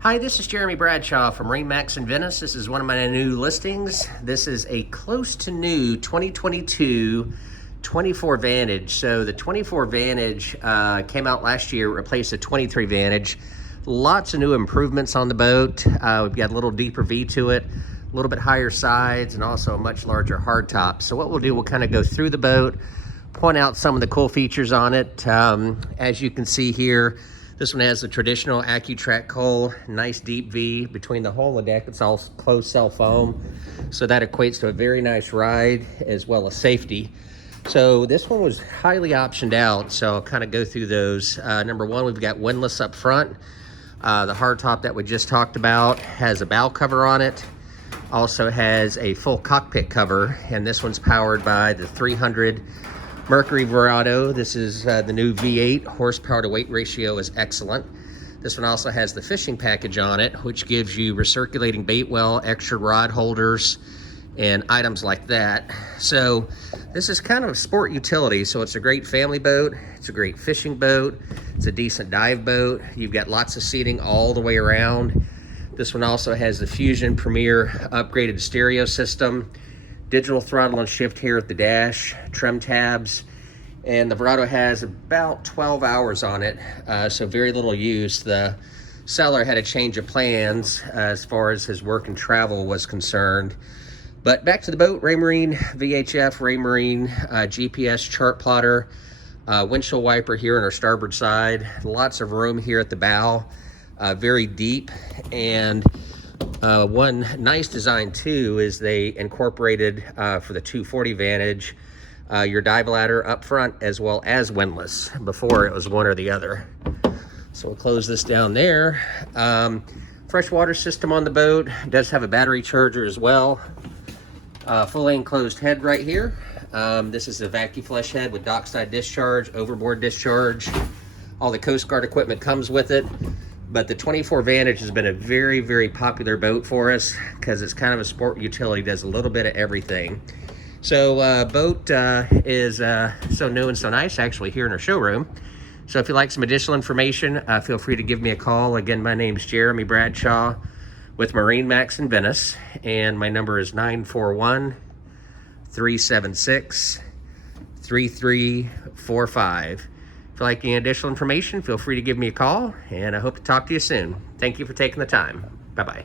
Hi, this is Jeremy Bradshaw from Marinemax in Venice. This is one of my new listings. This is a close to new 2022 24 Vantage. So the 24 Vantage came out last year, replaced the 23 Vantage. Lots of new improvements on the boat. We've got a little deeper V to it, a little bit higher sides, and also a much larger hardtop. So what we'll do, we'll kind of go through the boat, point out some of the cool features on it. As you can see here, this one has the traditional AccuTrack hull, nice deep V between the hull and deck. It's all closed cell foam, so that equates to a very nice ride as well as safety. So this one was highly optioned out, so I'll kind of go through those. Number one, we've got windlass up front. The hardtop that we just talked about has a bow cover on it. Also has a full cockpit cover, and this one's powered by the 300 Mercury Verado. This is the new V8. Horsepower to weight ratio is excellent. This one also has the fishing package on it, which gives you recirculating bait well, extra rod holders, and items like that. So this is kind of a sport utility. So it's a great family boat. It's a great fishing boat. It's a decent dive boat. You've got lots of seating all the way around. This one also has the Fusion Premier upgraded stereo system, digital throttle and shift here at the dash, trim tabs, and the Verado has about 12 hours on it, so very little use. The seller had a change of plans as far as his work and travel was concerned. But back to the boat, Raymarine VHF, Raymarine GPS chart plotter, windshield wiper here on our starboard side, lots of room here at the bow, very deep. And one nice design too is they incorporated for the 240 Vantage your dive ladder up front as well as windlass. Before it was one or the other. So we'll close this down there. Freshwater system on the boat. It does have a battery charger as well. Fully enclosed head right here. This is a vacuum flush head with dockside discharge, overboard discharge. All the Coast Guard equipment comes with it. But the 24 Vantage has been a very, very popular boat for us because it's kind of a sport utility, does a little bit of everything. So boat is so new and so nice actually here in our showroom. So if you'd like some additional information, feel free to give me a call. Again, my name's Jeremy Bradshaw with Marinemax in Venice, and my number is 941-376-3345. If you'd like any additional information, feel free to give me a call, and I hope to talk to you soon. Thank you for taking the time. Bye-bye.